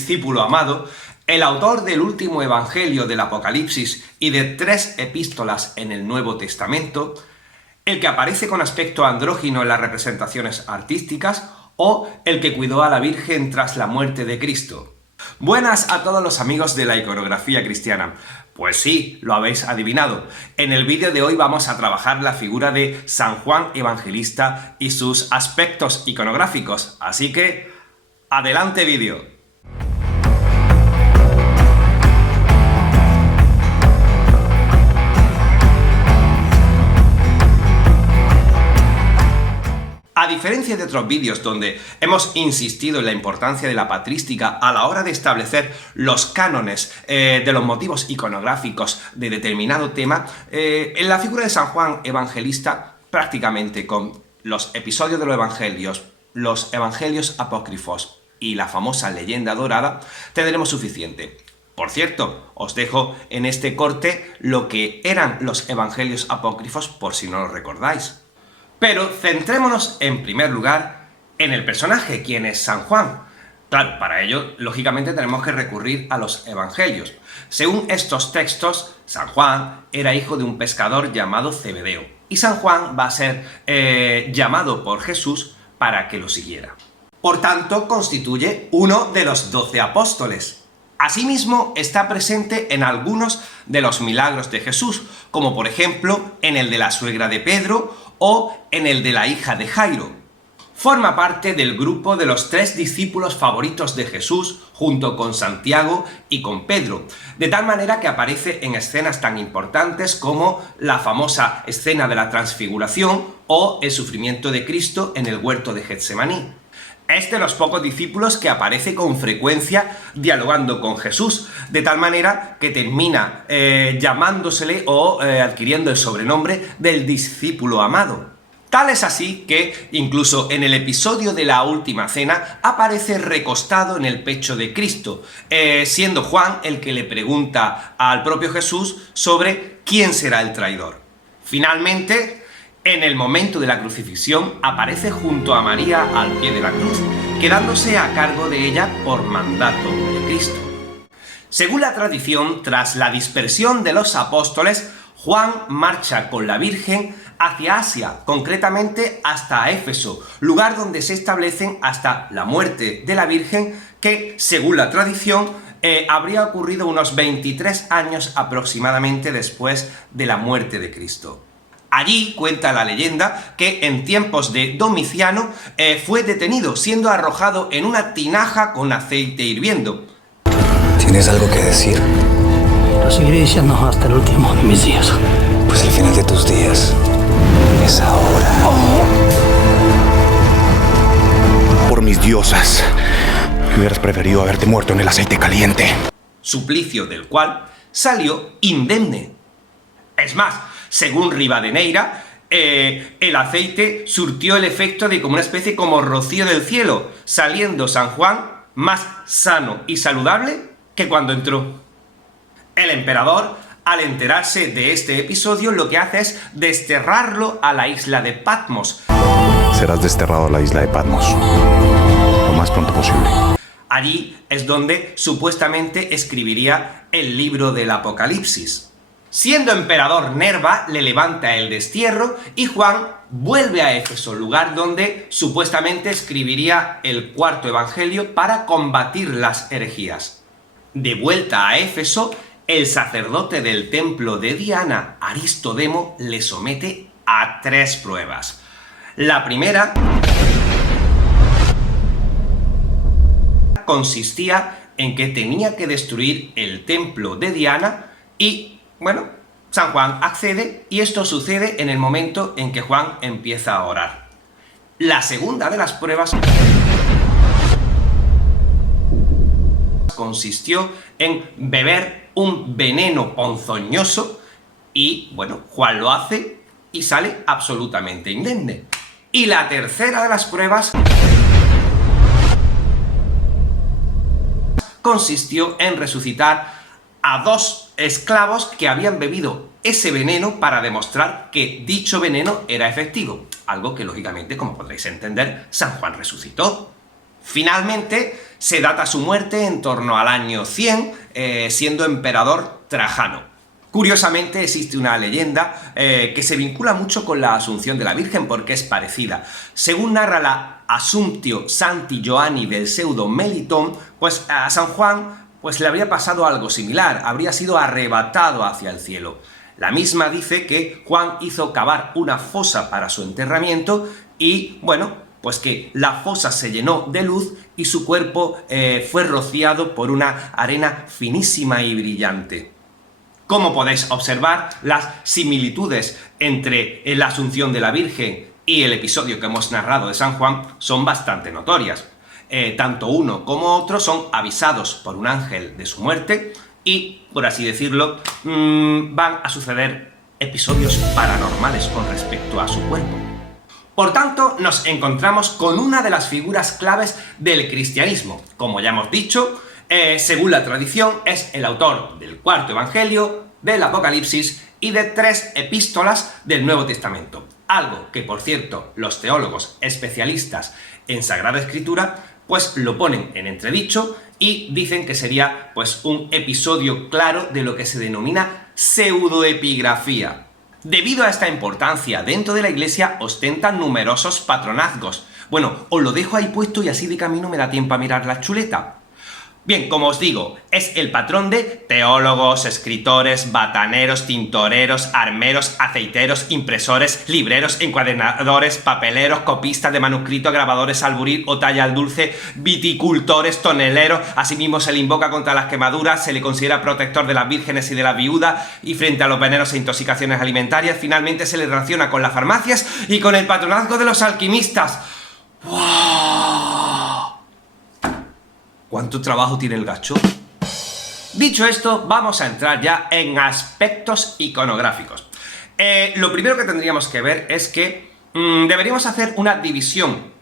discípulo amado, el autor del último evangelio del Apocalipsis y de 3 epístolas en el Nuevo Testamento, el que aparece con aspecto andrógino en las representaciones artísticas o el que cuidó a la Virgen tras la muerte de Cristo. Buenas a todos los amigos de la iconografía cristiana. Pues sí, lo habéis adivinado. En el vídeo de hoy vamos a trabajar la figura de San Juan Evangelista y sus aspectos iconográficos. Así que, ¡adelante vídeo! A diferencia de otros vídeos donde hemos insistido en la importancia de la patrística a la hora de establecer los cánones de los motivos iconográficos de determinado tema, en la figura de San Juan Evangelista, prácticamente con los episodios de los evangelios apócrifos y la famosa leyenda dorada, tendremos suficiente. Por cierto, os dejo en este corte lo que eran los evangelios apócrifos por si no lo recordáis. Pero centrémonos en primer lugar en el personaje, quien es San Juan. Claro, para ello, lógicamente, tenemos que recurrir a los evangelios. Según estos textos, San Juan era hijo de un pescador llamado Zebedeo, y San Juan va a ser llamado por Jesús para que lo siguiera. Por tanto, constituye uno de los 12 apóstoles. Asimismo, está presente en algunos de los milagros de Jesús, como por ejemplo en el de la suegra de Pedro o en el de la hija de Jairo. Forma parte del grupo de los 3 discípulos favoritos de Jesús, junto con Santiago y con Pedro, de tal manera que aparece en escenas tan importantes como la famosa escena de la transfiguración o el sufrimiento de Cristo en el huerto de Getsemaní. Es de los pocos discípulos que aparece con frecuencia dialogando con Jesús, de tal manera que termina llamándosele o adquiriendo el sobrenombre del discípulo amado. Tal es así que, incluso en el episodio de la Última Cena, aparece recostado en el pecho de Cristo, siendo Juan el que le pregunta al propio Jesús sobre quién será el traidor. Finalmente, en el momento de la crucifixión, aparece junto a María al pie de la cruz, quedándose a cargo de ella por mandato de Cristo. Según la tradición, tras la dispersión de los apóstoles, Juan marcha con la Virgen hacia Asia, concretamente hasta Éfeso, lugar donde se establecen hasta la muerte de la Virgen, que, según la tradición, habría ocurrido unos 23 años aproximadamente después de la muerte de Cristo. Allí cuenta la leyenda que en tiempos de Domiciano fue detenido, siendo arrojado en una tinaja con aceite hirviendo. ¿Tienes algo que decir? Lo seguiré diciendo hasta el último de mis días. Pues el final de tus días es ahora. Por mis diosas, hubieras preferido haberte muerto en el aceite caliente. Suplicio del cual salió indemne. Es más, según Rivadeneira, el aceite surtió el efecto de como una especie como rocío del cielo, saliendo San Juan más sano y saludable que cuando entró. El emperador, al enterarse de este episodio, lo que hace es desterrarlo a la isla de Patmos. Serás desterrado a la isla de Patmos lo más pronto posible. Allí es donde supuestamente escribiría el libro del Apocalipsis. Siendo emperador, Nerva le levanta el destierro y Juan vuelve a Éfeso, lugar donde supuestamente escribiría el 4º evangelio para combatir las herejías. De vuelta a Éfeso, el sacerdote del templo de Diana, Aristodemo, le somete a 3 pruebas. La primera consistía en que tenía que destruir el templo de Diana y, bueno, San Juan accede y esto sucede en el momento en que Juan empieza a orar. La segunda de las pruebas consistió en beber un veneno ponzoñoso y, bueno, Juan lo hace y sale absolutamente indemne. Y la tercera de las pruebas consistió en resucitar a 2 esclavos que habían bebido ese veneno para demostrar que dicho veneno era efectivo, algo que lógicamente, como podréis entender, San Juan resucitó. Finalmente, se data su muerte en torno al año 100, siendo emperador Trajano. Curiosamente, existe una leyenda que se vincula mucho con la Asunción de la Virgen porque es parecida. Según narra la Assumptio Sancti Joanni del pseudo Melitón, pues a San Juan le habría pasado algo similar, habría sido arrebatado hacia el cielo. La misma dice que Juan hizo cavar una fosa para su enterramiento y, bueno, pues que la fosa se llenó de luz y su cuerpo fue rociado por una arena finísima y brillante. Como podéis observar, las similitudes entre la Asunción de la Virgen y el episodio que hemos narrado de San Juan son bastante notorias. Tanto uno como otro son avisados por un ángel de su muerte y, por así decirlo, van a suceder episodios paranormales con respecto a su cuerpo. Por tanto, nos encontramos con una de las figuras claves del cristianismo. Como ya hemos dicho, según la tradición, es el autor del cuarto evangelio, del Apocalipsis y de 3 epístolas del Nuevo Testamento. Algo que, por cierto, los teólogos especialistas en Sagrada Escritura, pues lo ponen en entredicho y dicen que sería pues un episodio claro de lo que se denomina pseudoepigrafía. Debido a esta importancia dentro de la Iglesia, ostentan numerosos patronazgos. Bueno, os lo dejo ahí puesto y así de camino me da tiempo a mirar la chuleta. Bien, como os digo, es el patrón de teólogos, escritores, bataneros, tintoreros, armeros, aceiteros, impresores, libreros, encuadernadores, papeleros, copistas de manuscritos, grabadores al buril o talla al dulce, viticultores, toneleros. Asimismo se le invoca contra las quemaduras, se le considera protector de las vírgenes y de las viudas y frente a los venenos e intoxicaciones alimentarias. Finalmente se le relaciona con las farmacias y con el patronazgo de los alquimistas. ¡Wow! ¿Cuánto trabajo tiene el gacho? Dicho esto, vamos a entrar ya en aspectos iconográficos. Lo primero que tendríamos que ver es que deberíamos hacer una división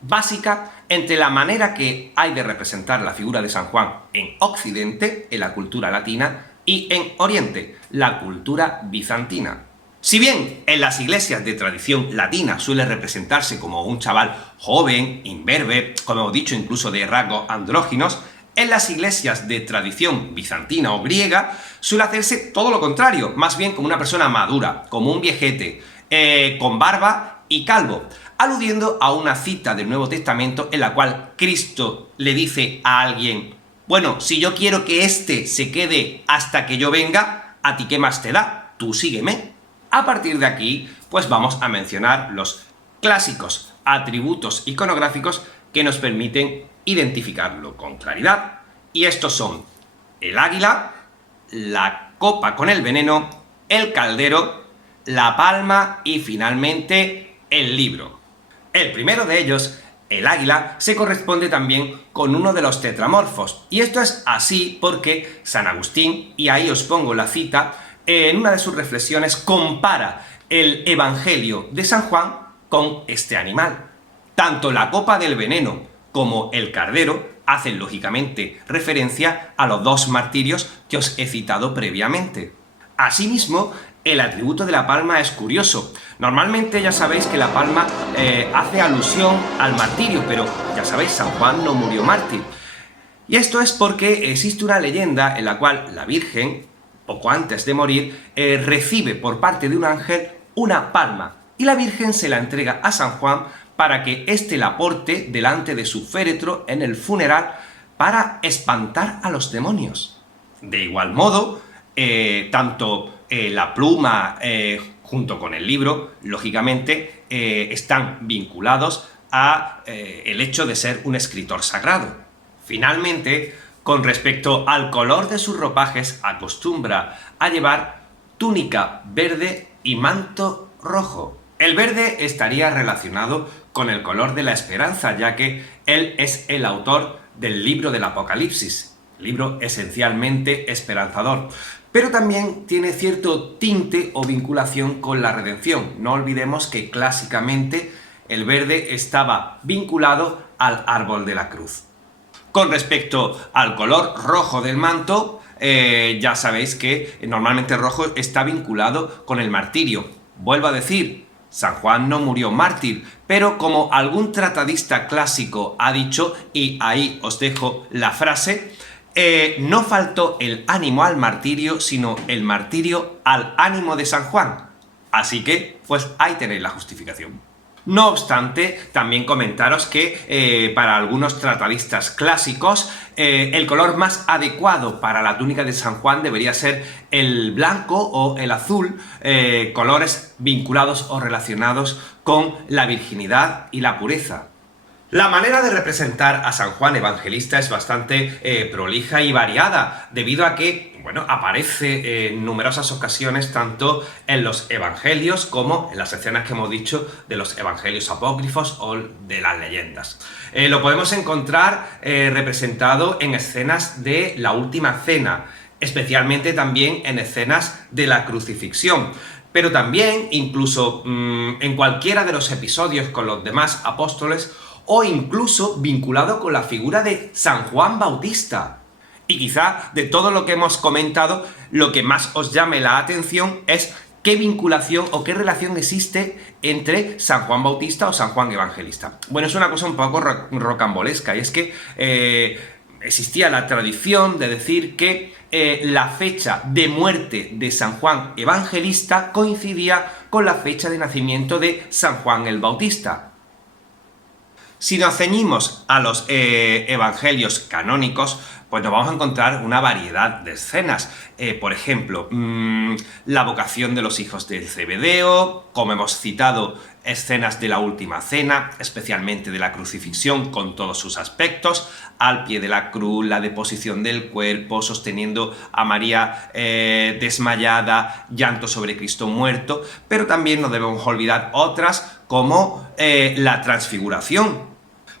básica entre la manera que hay de representar la figura de San Juan en Occidente, en la cultura latina, y en Oriente, la cultura bizantina. Si bien en las iglesias de tradición latina suele representarse como un chaval joven, imberbe, como hemos dicho, incluso de rasgos andróginos, en las iglesias de tradición bizantina o griega suele hacerse todo lo contrario, más bien como una persona madura, como un viejete, con barba y calvo, aludiendo a una cita del Nuevo Testamento en la cual Cristo le dice a alguien: bueno, si yo quiero que éste se quede hasta que yo venga, ¿a ti qué más te da? Tú sígueme. A partir de aquí, pues vamos a mencionar los clásicos atributos iconográficos que nos permiten identificarlo con claridad. Y estos son el águila, la copa con el veneno, el caldero, la palma y finalmente el libro. El primero de ellos, el águila, se corresponde también con uno de los tetramorfos. Y esto es así porque San Agustín, y ahí os pongo la cita, en una de sus reflexiones compara el Evangelio de San Juan con este animal. Tanto la copa del veneno como el cardero hacen lógicamente referencia a los 2 martirios que os he citado previamente. Asimismo, el atributo de la palma es curioso. Normalmente ya sabéis que la palma hace alusión al martirio, pero ya sabéis, San Juan no murió mártir. Y esto es porque existe una leyenda en la cual la Virgen, poco antes de morir, recibe por parte de un ángel una palma y la Virgen se la entrega a San Juan para que éste la porte delante de su féretro en el funeral para espantar a los demonios. De igual modo, tanto la pluma junto con el libro, lógicamente, están vinculados a el hecho de ser un escritor sagrado. Finalmente, con respecto al color de sus ropajes, acostumbra a llevar túnica verde y manto rojo. El verde estaría relacionado con el color de la esperanza, ya que él es el autor del libro del Apocalipsis, libro esencialmente esperanzador, pero también tiene cierto tinte o vinculación con la redención. No olvidemos que clásicamente el verde estaba vinculado al árbol de la cruz. Con respecto al color rojo del manto, ya sabéis que normalmente rojo está vinculado con el martirio. Vuelvo a decir, San Juan no murió mártir, pero como algún tratadista clásico ha dicho, y ahí os dejo la frase, no faltó el ánimo al martirio, sino el martirio al ánimo de San Juan. Así que, pues ahí tenéis la justificación. No obstante, también comentaros que para algunos tratadistas clásicos el color más adecuado para la túnica de San Juan debería ser el blanco o el azul, colores vinculados o relacionados con la virginidad y la pureza. La manera de representar a San Juan Evangelista es bastante prolija y variada, debido a que, bueno, aparece en numerosas ocasiones tanto en los evangelios como en las escenas que hemos dicho de los evangelios apócrifos o de las leyendas. Lo podemos encontrar representado en escenas de la Última Cena, especialmente también en escenas de la crucifixión. Pero también, incluso en cualquiera de los episodios con los demás apóstoles, o incluso vinculado con la figura de San Juan Bautista. Y quizá de todo lo que hemos comentado, lo que más os llame la atención es qué vinculación o qué relación existe entre San Juan Bautista o San Juan Evangelista. Bueno, es una cosa un poco rocambolesca, y es que existía la tradición de decir que la fecha de muerte de San Juan Evangelista coincidía con la fecha de nacimiento de San Juan el Bautista. Si nos ceñimos a los evangelios canónicos, pues nos vamos a encontrar una variedad de escenas. Por ejemplo, la vocación de los hijos de Zebedeo, como hemos citado, escenas de la Última Cena, especialmente de la crucifixión con todos sus aspectos, al pie de la cruz, la deposición del cuerpo, sosteniendo a María desmayada, llanto sobre Cristo muerto, pero también no debemos olvidar otras como la transfiguración.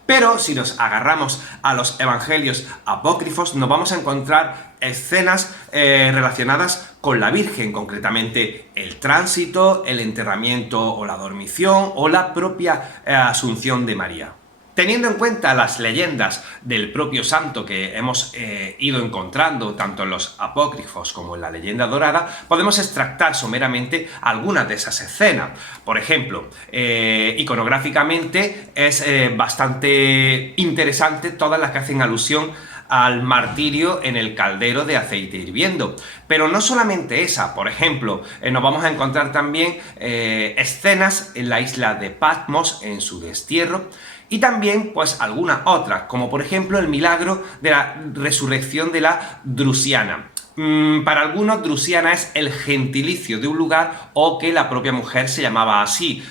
Pero si nos agarramos a los evangelios apócrifos, nos vamos a encontrar escenas relacionadas con la Virgen, concretamente el tránsito, el enterramiento o la dormición o la propia asunción de María. Teniendo en cuenta las leyendas del propio santo que hemos ido encontrando tanto en los apócrifos como en la leyenda dorada, podemos extractar someramente algunas de esas escenas. Por ejemplo, iconográficamente es bastante interesante todas las que hacen alusión al martirio en el caldero de aceite hirviendo. Pero no solamente esa, por ejemplo, nos vamos a encontrar también escenas en la isla de Patmos en su destierro, y también, pues, algunas otras, como por ejemplo el milagro de la resurrección de la Drusiana. Para algunos, Drusiana es el gentilicio de un lugar o que la propia mujer se llamaba así,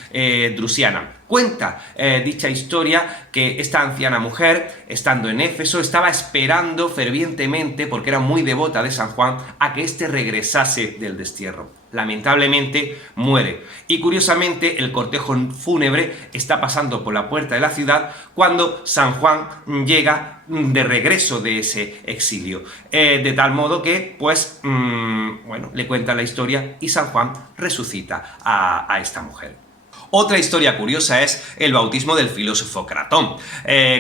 Drusiana. Cuenta dicha historia que esta anciana mujer, estando en Éfeso, estaba esperando fervientemente, porque era muy devota de San Juan, a que éste regresase del destierro. Lamentablemente muere, y curiosamente el cortejo fúnebre está pasando por la puerta de la ciudad cuando San Juan llega de regreso de ese exilio, de tal modo que, pues, bueno, le cuenta la historia y San Juan resucita a esta mujer. Otra historia curiosa es el bautismo del filósofo Cratón.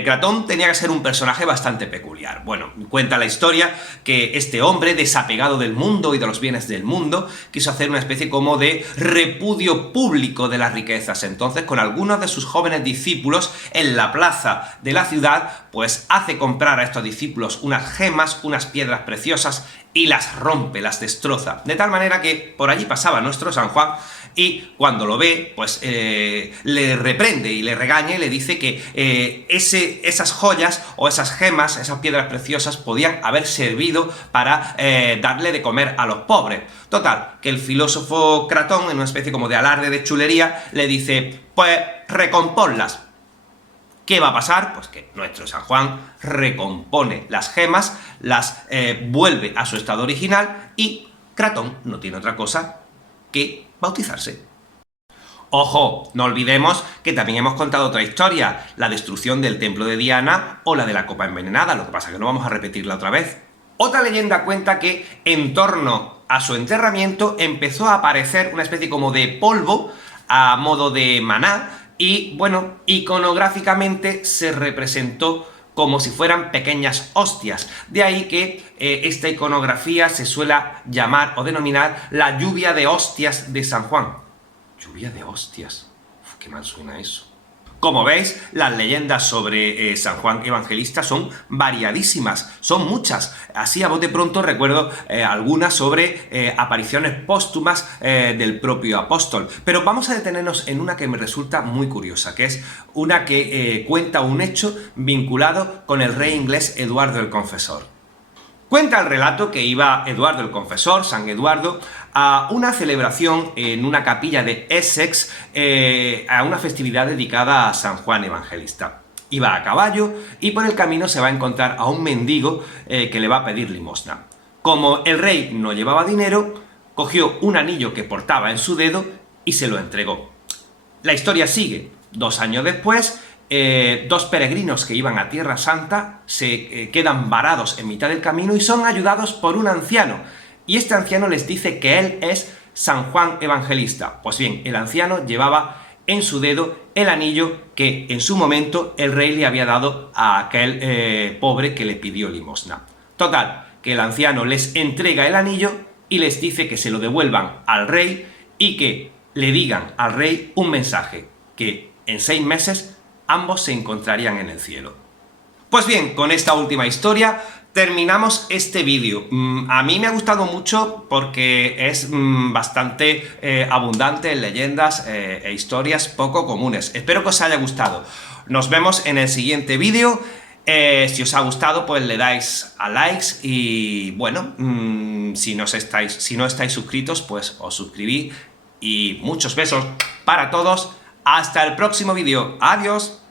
Cratón tenía que ser un personaje bastante peculiar. Bueno, cuenta la historia que este hombre, desapegado del mundo y de los bienes del mundo, quiso hacer una especie como de repudio público de las riquezas. Entonces, con algunos de sus jóvenes discípulos, en la plaza de la ciudad, pues hace comprar a estos discípulos unas gemas, unas piedras preciosas, y las rompe, las destroza. De tal manera que por allí pasaba nuestro San Juan, y cuando lo ve, pues le reprende y le regaña y le dice que esas joyas o esas gemas, esas piedras preciosas, podían haber servido para darle de comer a los pobres. Total, que el filósofo Cratón, en una especie como de alarde de chulería, le dice, pues recomponlas. ¿Qué va a pasar? Pues que nuestro San Juan recompone las gemas, las vuelve a su estado original, y Cratón no tiene otra cosa que bautizarse. Ojo, no olvidemos que también hemos contado otra historia, la destrucción del templo de Diana o la de la copa envenenada, lo que pasa es que no vamos a repetirla otra vez. Otra leyenda cuenta que en torno a su enterramiento empezó a aparecer una especie como de polvo a modo de maná, y bueno, iconográficamente se representó como si fueran pequeñas hostias. De ahí que esta iconografía se suele llamar o denominar la lluvia de hostias de San Juan. Lluvia de hostias. Uf, qué mal suena eso. Como veis, las leyendas sobre San Juan Evangelista son variadísimas, son muchas. Así a bote pronto recuerdo algunas sobre apariciones póstumas del propio apóstol. Pero vamos a detenernos en una que me resulta muy curiosa, que es una que cuenta un hecho vinculado con el rey inglés Eduardo el Confesor. Cuenta el relato que iba Eduardo el Confesor, San Eduardo, a una celebración en una capilla de Essex, a una festividad dedicada a San Juan Evangelista. Iba a caballo y por el camino se va a encontrar a un mendigo que le va a pedir limosna. Como el rey no llevaba dinero, cogió un anillo que portaba en su dedo y se lo entregó. La historia sigue. 2 años después, 2 peregrinos que iban a Tierra Santa se quedan varados en mitad del camino y son ayudados por un anciano. Y este anciano les dice que él es San Juan Evangelista. Pues bien, el anciano llevaba en su dedo el anillo que en su momento el rey le había dado a aquel pobre que le pidió limosna. Total, que el anciano les entrega el anillo y les dice que se lo devuelvan al rey y que le digan al rey un mensaje, que en 6 meses ambos se encontrarían en el cielo. Pues bien, con esta última historia terminamos este vídeo. A mí me ha gustado mucho porque es bastante abundante en leyendas e historias poco comunes. Espero que os haya gustado. Nos vemos en el siguiente vídeo. Si os ha gustado, pues le dais a likes y bueno, si no estáis suscritos, pues os suscribís. Y muchos besos para todos. Hasta el próximo vídeo. ¡Adiós!